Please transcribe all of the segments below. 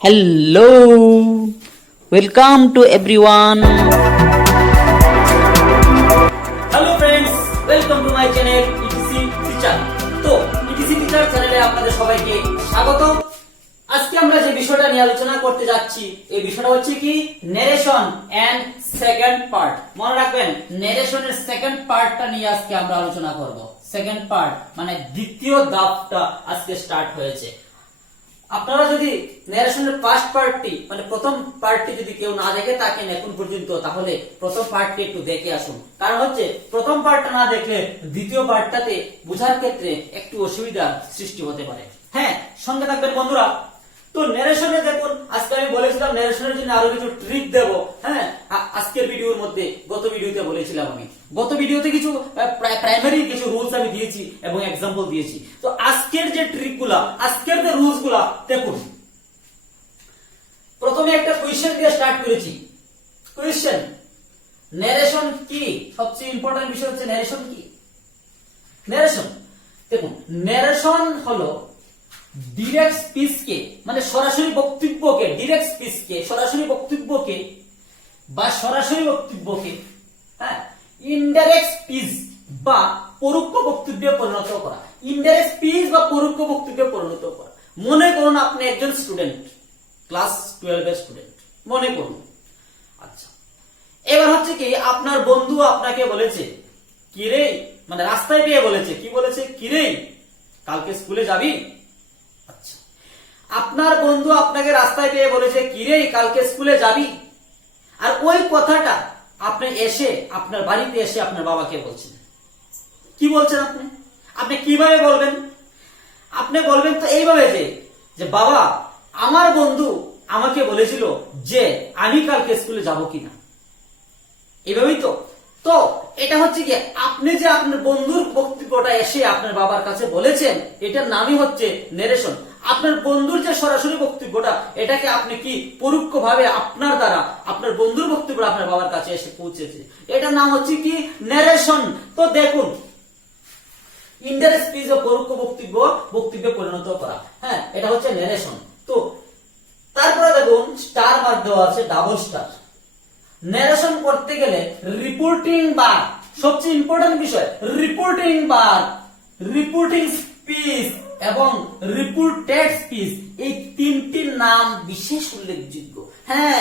Hello, welcome to everyone. Hello friends, welcome to my channel etc teacher. তো etc teacher চ্যানেলে আপনাদের সবাইকে স্বাগত। আজকে আমরা যে বিষয়টা নিয়ে আলোচনা করতে যাচ্ছি, এই বিষয়টা হচ্ছে কি ন্যারেশন এন্ড সেকেন্ড পার্ট। মনে রাখবেন, ন্যারেশনের সেকেন্ড পার্টটা নিয়ে আজকে আমরা আলোচনা করব। সেকেন্ড পার্ট মানে দ্বিতীয় ধাপটা আজকে স্টার্ট হয়েছে। আপনারা যদি ন্যারেশনের ফার্স্ট পার্টটি মানে প্রথম পার্টটি যদি কেউ না দেখে থাকেন এখন পর্যন্ত, তাহলে প্রথম পার্টটি একটু দেখে আসুন। কারণ হচ্ছে প্রথম পার্টটা না দেখলে দ্বিতীয় পার্টটাতে বোঝার ক্ষেত্রে একটু অসুবিধার সৃষ্টি হতে পারে। হ্যাঁ, সঙ্গে থাকবেন বন্ধুরা। তো ন্যারেশনে দেখুন, আজকে আমি বলেছিলাম ন্যারেশনের জন্য আরো কিছু ট্রিক দেব। হ্যাঁ, আজকের ভিডিওর মধ্যে গত ভিডিওতে বলেছিলাম আমি। গত ভিডিওতে কিছু প্রাইমারি কিছু রুলস আমি দিয়েছি এবং एग्जांपल দিয়েছি। তো আজকের যে ট্রিকগুলা, আজকের যে রুলস গুলা দেখুন। প্রথমে একটা কোয়েশ্চেন দিয়ে স্টার্ট করেছি। কোয়েশ্চেন, ন্যারেশন কি? সবচেয়ে ইম্পর্টেন্ট বিষয় হচ্ছে ন্যারেশন কি। ন্যারেশন দেখুন, ন্যারেশন হলো ডিরেক্ট স্পিচকে মানে সরাসরি বক্তব্যকে, ডিরেক্ট স্পিচকে সরাসরি বক্তব্যকে বা সরাসরি বক্তব্যকে হ্যাঁ ইনডাইরেক্ট স্পিচ বা পরোক্ষ বক্তব্যে পরিণত করা। ইনডাইরেক্ট স্পিচ বা পরোক্ষ বক্তব্যে পরিণত করা। মনে করুন আপনি একজন স্টুডেন্ট, ক্লাস 12 এর স্টুডেন্ট মনে করুন। আচ্ছা, এবার হচ্ছে কি আপনার বন্ধু আপনাকে বলেছে কি রে, মানে রাস্তায় পেয়ে বলেছে, কি বলেছে, কি রে কালকে স্কুলে যাবি? আচ্ছা, আপনার বন্ধু আপনাকে রাস্তায় পেয়ে বলেছে কি রে কালকে স্কুলে যাবি? আর ওই কথাটা আপনি এসে আপনার বাড়িতে এসে আপনার বাবাকে বলছেন। কি বলছেন আপনি? আপনি কিভাবে বলবেন? আপনি বলবেন তো এইভাবে যে বাবা, আমার বন্ধু আমাকে বলেছিল যে আমি কালকে স্কুলে যাব কিনা। এইভাবেই তো। তো এটা হচ্ছে কি আপনি যে আপনার বন্ধুর বক্তব্যটা এসে আপনার বাবার কাছে বলেছেন, এটার নামই হচ্ছে ন্যারেশন। আপনার বন্ধুর যে সরাসরি বক্তব্যটা, এটাকে আপনি কি পরোক্ষভাবে আপনার দ্বারা আপনার বন্ধুর বক্তব্য আপনার বাবার কাছে এসে পৌঁছেছে, এটার নাম হচ্ছে কি ন্যারেশন। তো দেখুন, ইনডাইরেক্ট স্পিচ ও পরোক্ষ বক্তব্যে পরিণত করা, হ্যাঁ এটা হচ্ছে ন্যারেশন। তো তারপরে দেখুন স্টার মার্ক দেওয়া আছে, ডাবল স্টার। ন্যারেশন করতে গেলে রিপোর্টিং বার সবচেয়ে ইম্পর্টেন্ট বিষয়। রিপোর্টিং বার, রিপোর্টিং স্পিচ এবং রিপোর্টেড স্পিচ, এই তিনটি নাম বিশেষ উল্লেখযোগ্য। হ্যাঁ,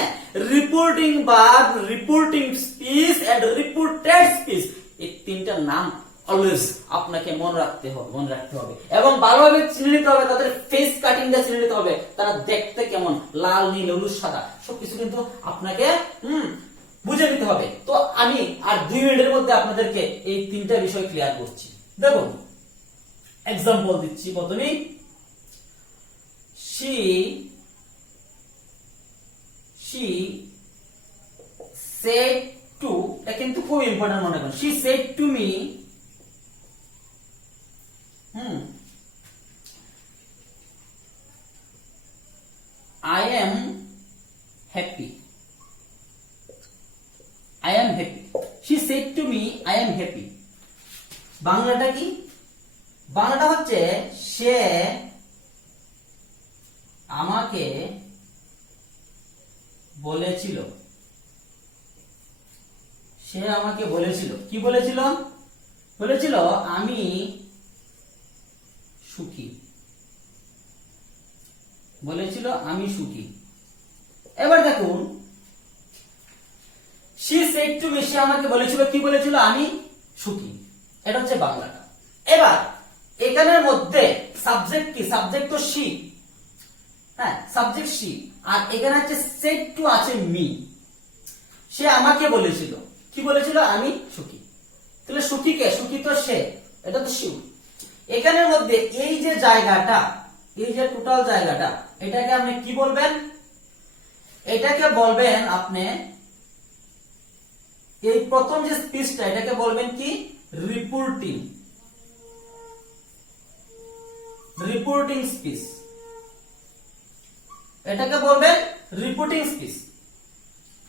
রিপোর্টিং বার, reporting speech and reported speech, এই তিনটা নাম অলওয়েজ আপনাকে মনে রাখতে হবে এবং ভালোভাবে চিনে নিতে হবে। তাদের ফেস কাটিংটা চিনে নিতে হবে, তারা দেখতে কেমন, লাল, নীল, হলুদ, সাদা, সবকিছু কিন্তু আপনাকে বুঝে নিতে হবে। তো আমি আর 2 মিনিটের মধ্যে আপনাদেরকে এই তিনটা বিষয় ক্লিয়ার করছি। দেখুন, एग्जांपल দিচ্ছি। প্রথমেই she said to, এটা কিন্তু খুব ইম্পর্টেন্ট মনে করুন। she said to me I am happy. I am happy. She said to me I am happy. বাংলাটা কি? বাংলাটা হচ্ছে সে আমাকে বলেছিল। সে আমাকে বলেছিল, কি বলেছিল? বলেছিল আমি সুখী। বলেছিল আমি সুখী। এবার দেখুন, she said to me, সে আমাকে বলেছিল, কি বলেছিল? আমি সুখী। এটা হচ্ছে বাংলাটা। এবার এখানের মধ্যে সাবজেক্ট কি? সাবজেক্ট তো she, হ্যাঁ সাবজেক্ট she, আর এখানে হচ্ছে said to আছে me। সে আমাকে বলেছিল, কি বলেছিল? আমি সুখী। তাহলে সুখী কে? সুখী তো সে, এটা তো she। এখানের মধ্যে এই যে জায়গাটা, এই যে টোটাল জায়গাটা, এটাকে আপনি কি বলবেন? এটাকে বলবেন আপনি, এই প্রথম যে স্পিচটা, এটাকে বলবেন কি? Reporting, reporting speech. এটাকে বলবেন রিপোর্টিং স্পিচ।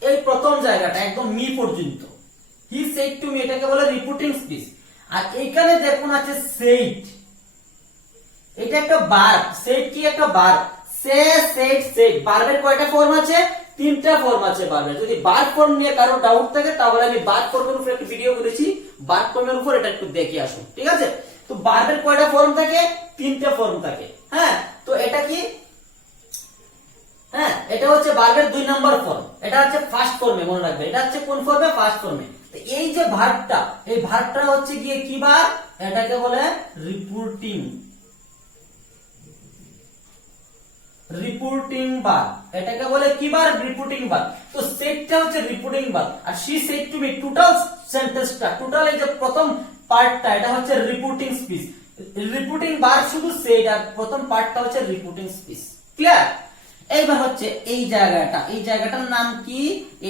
এই প্রথম জায়গাটা একদম মি পর্যন্ত, হি সেড টু মি, এটাকে বলে রিপোর্টিং স্পিচ। আর এখানে দেখুন আছে সেড, এটা একটা ভার্ব। সেড কি? একটা ভার্ব। সে সেড সেড ভার্বের কয়টা ফর্ম আছে? তিনটা ফর্ম আছে ভার্বের। যদি ভার্ব ফর্ম নিয়ে কারো ডাউট থাকে তাহলে আমি ভার্ব ফর্মের উপর একটা ভিডিও করেছি, ভার্ব ফর্মের উপর এটা একটু দেখে আসুন, ঠিক আছে? তো ভার্বের কয়টা ফর্ম থাকে? তিনটা ফর্ম থাকে। হ্যাঁ, তো এটা কি? হ্যাঁ, এটা হচ্ছে ভার্বের 2 নাম্বার ফর্ম, এটা হচ্ছে ফার্স্ট ফর্মে, মনে রাখবে এটা হচ্ছে কোন ফর্মে? ফার্স্ট ফর্মে। তো এই যে ভার্বটা, এই ভার্বটা হচ্ছে গিয়ে কি ভার্ব? এটাকে বলে রিপোর্টিং, রিপোর্টিং ভার্ব। এটাকে বলে কি ভার্ব? Reporting verb. তো সেটটা হচ্ছে রিপোর্টিং ভার্ব, আর she said to me, total সেন্টেন্সটা, টোটাল এই যে প্রথম পার্টটা এটা হচ্ছে রিপোর্টিং স্পিচ। রিপোর্টিং ভার্ব শুধু সেড, আর প্রথম পার্টটা হচ্ছে রিপোর্টিং স্পিচ। ক্লিয়ার? এইবার হচ্ছে এই জায়গাটা, এই জায়গাটার নাম কি?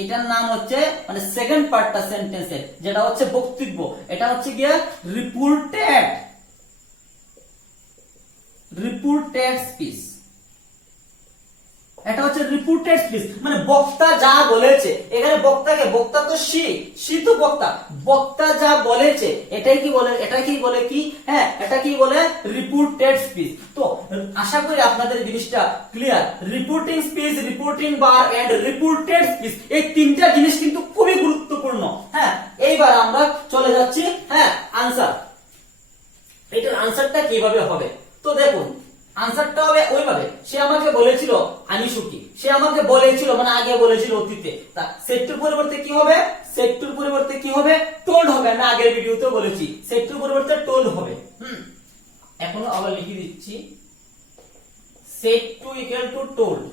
এটার নাম হচ্ছে মানে সেকেন্ড পার্টটা সেন্টেন্সের, যেটা হচ্ছে বক্তব্য, এটা হচ্ছে গিয়ে রিপোর্টেড, রিপোর্টেড স্পিচ। এটা হচ্ছে রিপোর্টেড স্পিচ, মানে বক্তা যা বলেছে। এখানে বক্তাকে, বক্তা তো সি তো বক্তা, বক্তা যা বলেছে এটাই কি বলে? এটা কি বলে কি? হ্যাঁ, এটা কি বলে? Reported speech. তো আশা করি আপনাদের জিনিসটা clear. Reporting speech, reporting verb and reported speech, এই তিনটা জিনিস কিন্তু খুবই গুরুত্বপূর্ণ। হ্যাঁ, এইবার আমরা চলে যাচ্ছি হ্যাঁ আনসার। এটার আনসারটা কিভাবে হবে? তো দেখুন, আনসারটা হবে ওইভাবে, সে আমাকে বলেছিল আমি সুখী, সে আমাকে বলেছিল মানে আগে বলেছিল অতীতে, তা সেটুর পরিবর্তে কি হবে? সেটুর পরিবর্তে কি হবে? টোল্ড হবে। আমি আগের ভিডিওতেও বলেছি সেটুর পরিবর্তে টোল্ড হবে। এখনো আবার লিখে দিচ্ছি, said to equal to told,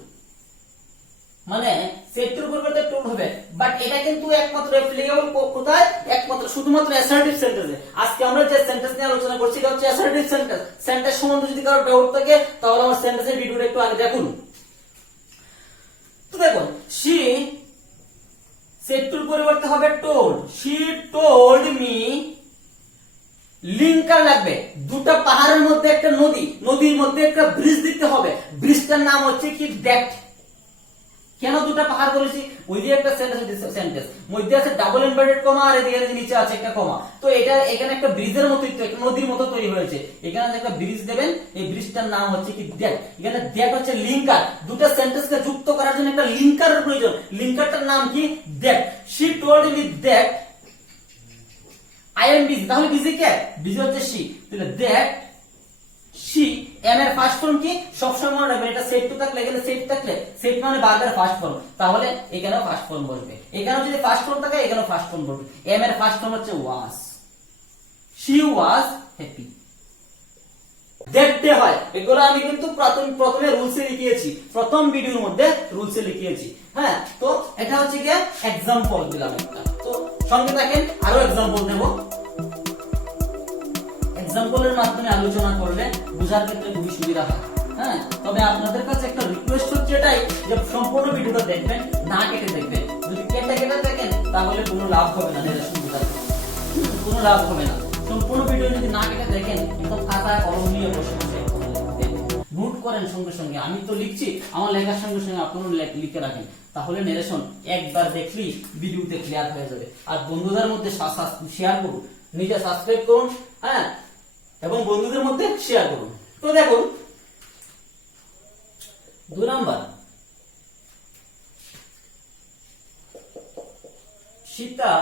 মানে সেটুর পরিবর্তে টোল্ড হবে। বাট এটা কিন্তু একমাত্র অ্যাপ্লিকেবল কোথায়? একমাত্র শুধুমাত্র অ্যাসার্টিভ সেন্টেন্সে। আজকে আমরা যে সেন্টেন্স নিয়ে আলোচনা করছি এটা হচ্ছে অ্যাসার্টিভ সেন্টেন্স। সেন্টেন্স সম্বন্ধে যদি কারো ডাউট থাকে তাহলে আমার সেন্টেন্সের ভিডিওটা একটু আগে দেখুন। তো দেখুন, শি সেটুর পরিবর্তে হবে told. She told me, linker লাগবে, দুটো পাহাড়ের মধ্যে একটা নদী, নদীর মধ্যে একটা ব্রিজ দিতে হবে, ব্রিজটার নাম হচ্ছে কি? দ্যাট। কেন দুটো পাহাড় বলেছি? ওই যে একটা সেন্টেন্স মধ্যে আছে ডাবল ইনভার্টেড কমা, আর এদিকে নিচে আছে একটা কমা। তো এটা এখানে একটা ব্রিজের মতো, একটা নদীর মতো তৈরি হয়েছে। এখানে একটা ব্রিজ দেবেন, এই ব্রিজটার নাম হচ্ছে কি? দ্যাট। এখানে দ্যাট হচ্ছে লিঙ্কার, দুটো সেন্টেন্সকে যুক্ত করার জন্য একটা লিঙ্কারের প্রয়োজন। লিঙ্কারটার নাম কি? That. She told me that I am busy. তাহলে বিজি কে? বিজি হচ্ছে শি। তাহলে দ্যাট শি, এম এর ফার্স্ট ফর্ম কি? সবসময় মনে রাখবেন, এটা সেট টু থাকলে, এখানে সেট থাকলে, সেট মানে ভার্বের ফার্স্ট ফর্ম, তাহলে এখানেও ফার্স্ট ফর্ম বসবে। এখানেও যদি ফার্স্ট ফর্ম থাকে এখানেও ফার্স্ট ফর্ম বসবে। এম এর ফার্স্ট ফর্ম হচ্ছে was. She was happy. That day হয়, এগুলো আমি কিন্তু প্রথমে রুলসে লিখিয়েছি, প্রথম ভিডিওর মধ্যে রুলসে লিখিয়েছি। হ্যাঁ, তো এটা হচ্ছে কি? এক্সাম্পল দিলাম একটা। তো সঙ্গে থাকেন, আরো এক্সাম্পল দেব। এক্সাম্পলের মাধ্যমে আলোচনা করলে বোঝার ক্ষেত্রে খুবই সুবিধা হয়। হ্যাঁ, তবে আপনাদের কাছে একটা রিকোয়েস্ট হচ্ছে এটাই যে সম্পূর্ণ ভিডিওটা দেখবেন, না কেটে দেখবেন। যদি কেটে কেটে দেখেন তাহলে কোনো লাভ হবে না, নির্দেশন বোঝার কোনো লাভ হবে না। সম্পূর্ণ ভিডিও যদি না কেটে দেখেন, একদম খাতায় কলম নিয়ে বসে বসে নোট করেন সঙ্গে সঙ্গে। আমি তো লিখছি, আমার লেখার সঙ্গে সঙ্গে আপনারা লিখে রাখেন, তাহলে নারেশন একবার দেখলেই ভিডিওতে ক্লিয়ার হয়ে যাবে। আর বন্ধুদের মধ্যে শেয়ার করুন, নিজে সাবস্ক্রাইব করুন, হ্যাঁ, এবং বন্ধুদের মধ্যে শেয়ার করুন। তো দেখুন 2 number, Sita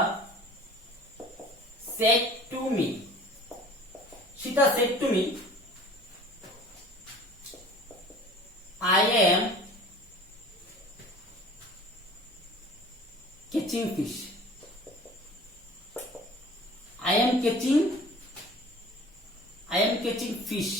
said to me, Sita said to me, I am catching fish. I am catching fish.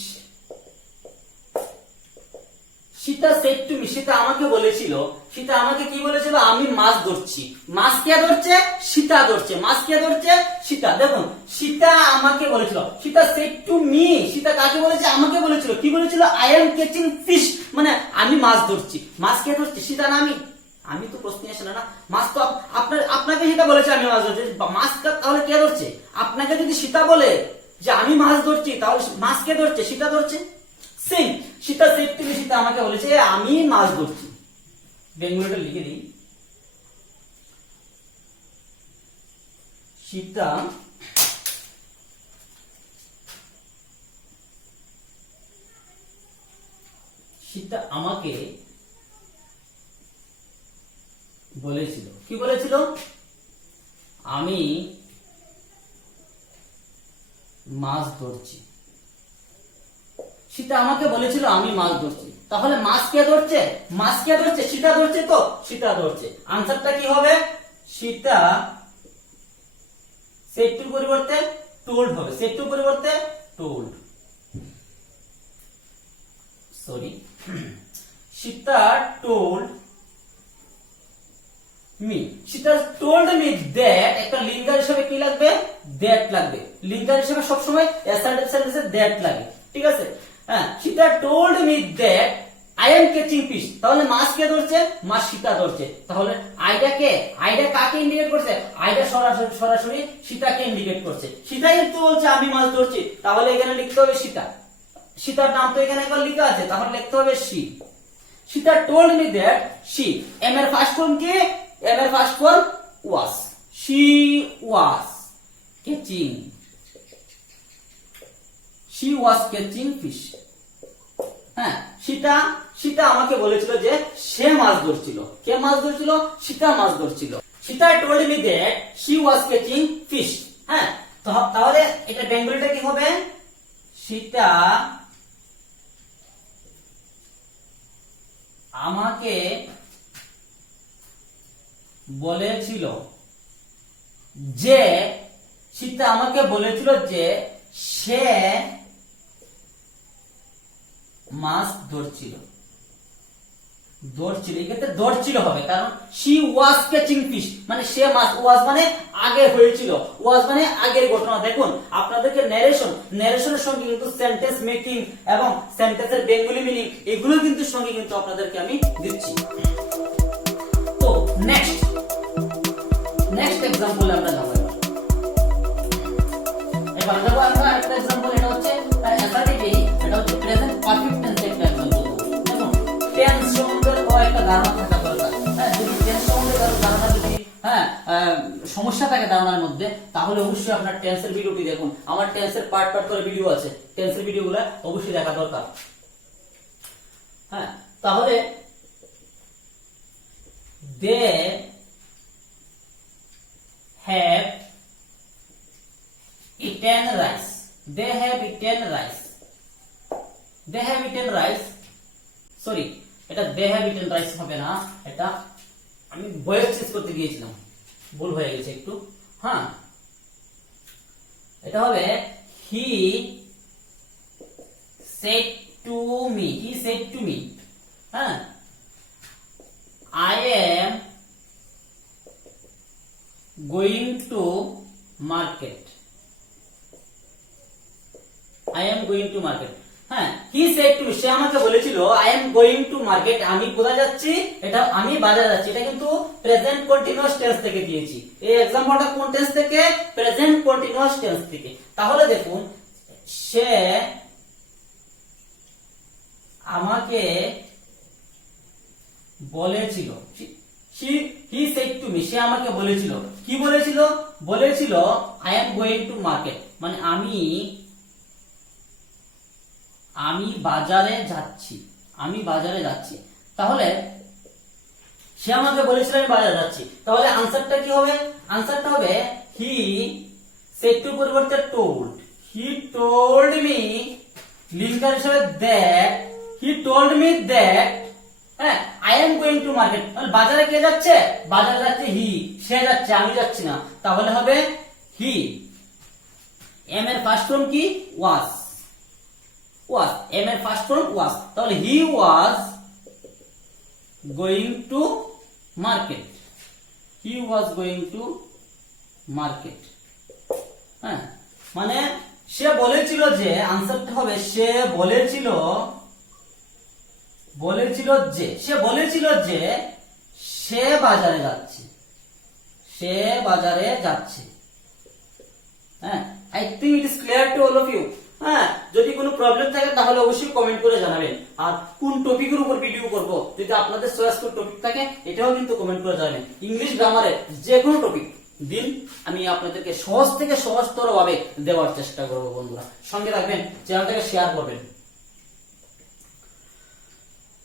Sita shed to me, Sita আমাকে বলেছিল, সীতা আমাকে কি বলেছিল? আমি মাছ ধরছি। মাছ কে ধরছে? সীতা ধরছে। মাছ কে ধরছে? সীতা। দেখুন, সীতা আমাকে বলেছিল, Sita shed to me, Sita কাকে বলেছে? আমাকে বলেছিল। কি বলেছিল? আই এম ক্যাচিং ফিশ, মানে আমি মাছ ধরছি। মাছ কে ধরছে? সীতা না আমি? আমি তো প্রশ্ন আসে না, মাছ তো আপনাকে সীতা বলেছে আমি মাছ ধরছি, মাছ তাহলে কে ধরছে? আপনাকে যদি সীতা বলে যে আমি মাছ ধরছি, তাহলে মাছ কে ধরছে? সীতা ধরছে। Same, Sita shed to me, Sita আমাকে বলেছে আমি মাছ ধরছি। বেঙ্গলিটা লিখে দিই, সীতা সীতা আমাকে বলেছিল, কি বলেছিল? আমি মাছ ধরছি। সীতা আমাকে বলেছিল আমি মাছ ধরছি। তাহলে মাছ কে ধরছে? মাছ কে ধরছে? সীতা ধরছে। তো সীতা ধরছে। আনসারটা কি হবে? সীতা সেড টু পরিবর্তে টোল্ড হবে। সেড টু পরিবর্তে told, sorry, Sita told me. Sita told me that, একটা লিঙ্গার হিসেবে কি লাগবে? দ্যাট লাগবে। লিঙ্গার হিসেবে সবসময় অ্যাসার্টিভ সেন্টেন্সে দ্যাট লাগে, ঠিক আছে? হ্যাঁ, Sita told me that I am catching fish. তাহলে মাছ কে ধরছে? মাছ সীতা ধরছে। তাহলে আইডা কে? আইডা কাকে ইন্ডিকেট করছে? আইডা সরাসরি সীতাকে ইন্ডিকেট করছে। সীতাই তো বলছে আমি মাছ ধরছি, তাহলে এখানে লিখতে হবে সীতা। সীতার নাম তো এখানে একবার লেখা আছে, তাহলে লিখতে হবে she. Sita told me that she, am এর ফার্স্ট ফর্ম কি? এম এর first form was. She was catching, she was catching fish. হ্যাঁ, সীতা আমাকে বলেছিল যে সে মাছ ধরছিল। কে মাছ ধরছিল? সীতা মাছ ধরছিল। Sita told me that she was catching fish. হ্যাঁ, তাহলে এটা বেঙ্গলিটা কি হবে? সীতা আমাকে বলেছিল যে, সীতা আমাকে বলেছিল যে সে মাছ ধরছিল। এক্ষেত্রে ধরছিল হবে, কারণ শি ওয়াজ ক্যাচিং ফিশ মানে সে মাছ, ওয়াজ মানে আগে হয়েছিল, ওয়াজ মানে আগের ঘটনা। দেখুন আপনাদেরকে ন্যারেশনের সঙ্গে কিন্তু সেন্টেন্স মেকিং এবং সেন্টেন্সের বেঙ্গলি মিনিং এগুলো কিন্তু সঙ্গে কিন্তু আপনাদেরকে আমি দিচ্ছি। তো নেক্সট এক্সাম্পল আমরা যাব। এবার দেখো আমরা একটা এক্সাম্পল, এটা হচ্ছে অ্যাসার্টিভ, এটা হচ্ছে প্রেজেন্ট পারফেক্ট টেন্সের একটা এক্সাম্পল। দেখুন টেন্স সম্বন্ধে একটা ধারণা থাকা দরকার। হ্যাঁ, যদি টেন্স সম্বন্ধে কারো ধারণা যদি সমস্যা থাকে ধারণার মধ্যে, তাহলে অবশ্যই আপনার টেন্সের ভিডিওটি দেখুন। আমার টেন্সের পার্ট করে ভিডিও আছে, টেন্সের ভিডিওগুলো অবশ্যই দেখা দরকার। হ্যাঁ, তাহলে দে have eaten rice. They have eaten rice. They have eaten rice. Sorry, এটা they have eaten rice হবে না, এটা আমি ভয়েস চেঞ্জ করতে গিয়েছিলাম, ভুল হয়ে গেছে একটু। হ্যাঁ, এটা হবে he said to me. He said to me. হ্যাঁ, I am going to market. I am going to market. হ্যাঁ, he said to me, সে আমাকে বলেছিল I am going to market, আমি কোথায় যাচ্ছি? এটা আমি বাজারে যাচ্ছি। এটা কিন্তু প্রেজেন্ট কন্টিনিউয়াস টেন্স থেকে দিয়েছি। এই एग्जांपलটা কোন টেন্স থেকে? প্রেজেন্ট কন্টিনিউয়াস টেন্স থেকে। তাহলে দেখুন সে আমাকে বলেছিল, he said to me, সে আমাকে বলেছিল। কি বলেছিল? বলেছিল I am going to market, মানে আমি বাজারে যাচ্ছি। আমি বাজারে যাচ্ছি। তাহলে সে আমাকে বলেছিল আমি বাজারে যাচ্ছি। তাহলে আনসারটা কি হবে? আনসারটা হবে he said to পরিবর্তে told. He told me, linker হিসেবে that, he told me that, হ্যাঁ, I am going to market, মানে বাজারে কে যাচ্ছে? বাজারে যাচ্ছে he, সে যাচ্ছে, আমি যাচ্ছি না। তাহলে হবে he, এম এর ফার্স্ট ফর্ম কি? was, এম এর ফার্স্ট ফর্ম was। তাহলে he was going to market. He was going to market. হ্যাঁ, মানে সে বলেছিল যে, আনসারটা হবে সে বলেছিল যে সে বাজারে যাচ্ছে। সে বাজারে যাচ্ছে। হ্যাঁ, I think it is clear to all of you. হ্যাঁ, যদি কোনো প্রবলেম থাকে তাহলে অবশ্যই কমেন্ট করে জানাবেন। আর কোন টপিকের উপর ভিডিও করব, যদি আপনাদের চয়েস কোন টপিক থাকে এটাও কিন্তু কমেন্ট করে জানাবেন। ইংলিশ গ্রামারের যে কোনো টপিক দিন, আমি আপনাদেরকে সহজ থেকে সহজতর ভাবে দেওয়ার চেষ্টা করব। বন্ধুরা সঙ্গে রাখবেন, চ্যানেলটাকে শেয়ার করবেন।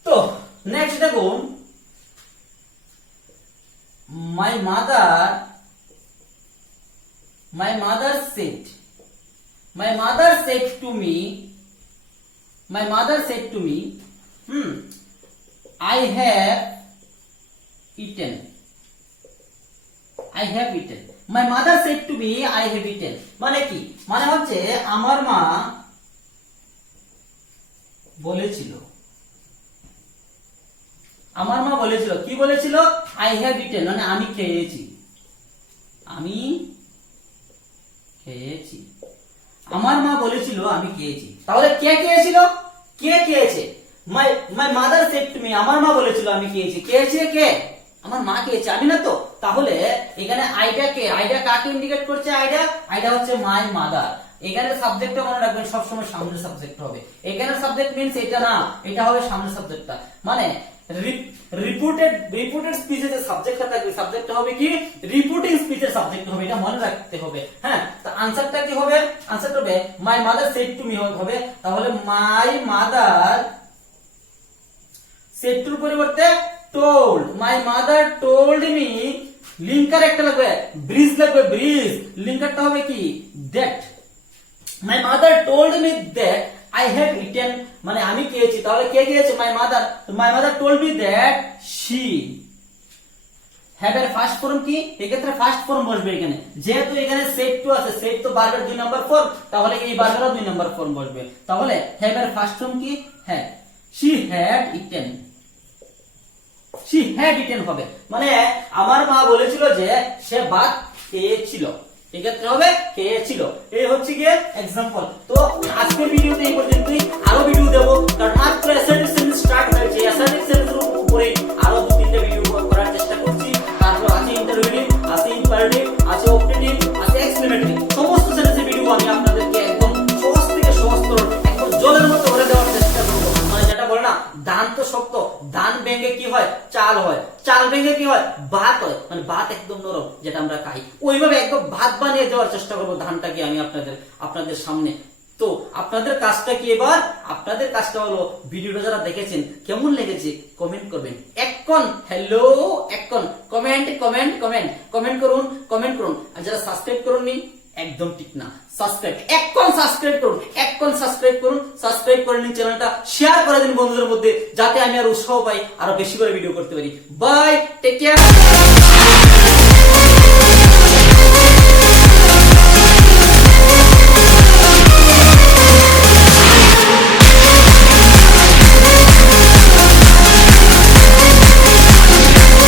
তো নেক্সট দেখুন, my mother said to me I have eaten. My mother said to me, I have eaten. মানে কি? মানে হচ্ছে আমার মা বলেছিল, কি বলেছিল? I have eaten মানে আমি খেয়েছি। আমার মা বলেছিল আমি খেয়েছি। তাহলে কে খেয়েছিল? কে খেয়েছে? My mother said to me, আমার মা বলেছিল আমি খেয়েছি। খেয়েছে কে? আমার মা খেয়েছে, আমি না তো। তাহলে এখানে আইডা কাকে ইন্ডিকেট করছে? আইডা হচ্ছে মাই মাদার। এখানে সাবজেক্টটা মনে রাখবেন সবসময় সামনের সাবজেক্ট হবে। এখানে সাবজেক্ট মিন্স এটা না, এটা হবে সামনের সাবজেক্টটা। মানে রিপিটেড স্পিচের যে সাবজেক্টটা থাকবে, সাবজেক্টটা হবে কি? রিপিটিং স্পিচের সাবজেক্ট হবে, এটা মনে রাখতে হবে। হ্যাঁ, তো আনসারটা কি হবে? আনসারটা হবে my mother said to me হবে। তাহলে মাই মাদার সেড টুর পরিবর্তে told, my mother told me. Linker একটা লাগবে, ব্রিজ লাগবে, ব্রিজ। লিঙ্কারটা হবে কি? That. My mother told me that I have eaten মানে আমি খেয়েছি। তাহলে কে খেয়েছে? My mother told me that she have এর ফার্স্ট ফর্ম কি? এক্ষেত্রে ফার্স্ট ফর্ম বসবে এখানে। যেহেতু এখানে সেড টু আছে, সেড তো ভার্বের 2 নম্বর ফর্ম, তাহলে এই ভার্বেরও 2 নম্বর ফর্ম বসবে। তাহলে হ্যাভ এর ফার্স্ট ফর্ম কি? হ্যাঁ, she had eaten হবে। মানে আমার মা বলেছিল যে সে ভাত খেয়েছিল, এক্ষেত্রে হবে খেয়েছিল। এই হচ্ছে গিয়ে এক্সাম্পল। তো আজকের ভিডিওতে এই পর্যন্তই। আরো ভিডিও দেবো, কারণ মাত্র অ্যাসাইনমেন্ট সেন্টেন্স স্টার্ট হয়েছে। অ্যাসাইনমেন্ট সেন্টেন্সের উপরে আরো 2-3টা ভিডিও করার চেষ্টা করছি। তারপর আছে ইন্টারভিউ, আছে ইম্পারেটিভ, আছে অবজেক্টিভ, আছে এক্সপ্লেনেটরি। সমস্ত সেন্টেন্সের ভিডিও আমি আপনাদেরকে একদম সহজ থেকে সহজতর, একদম জলের মতো করে দেওয়ার চেষ্টা করব। মানে যেটা বলে না, ধান তো শক্ত, ধান ভেঙে কি হয়? চাল হয়, চাল ভেঙে কি হয়? ভাত হয়। মানে ভাত একদম নরম, যেটা আমরা খাই, ওইভাবে একদম ভাত বানিয়ে দেওয়ার চেষ্টা করবো ধানটাকে আমি আপনাদের সামনে। তো আপনাদের কাজটা কি এবার? আপনাদের কাজটা হলো ভিডিওটা যারা দেখেছেন কেমন লেগেছে কমেন্ট করবেন। এখন হ্যালো, এখন কমেন্ট করুন। আর যারা সাবস্ক্রাইব করুননি, একদম ঠিক না, সাবস্ক্রাইব করে নিন চ্যানেলটা, শেয়ার করে দিন বন্ধুদের মধ্যে, যাতে আমি আর উৎসাহ পাই, আরো বেশি করে ভিডিও করতে পারি। Bye, take care.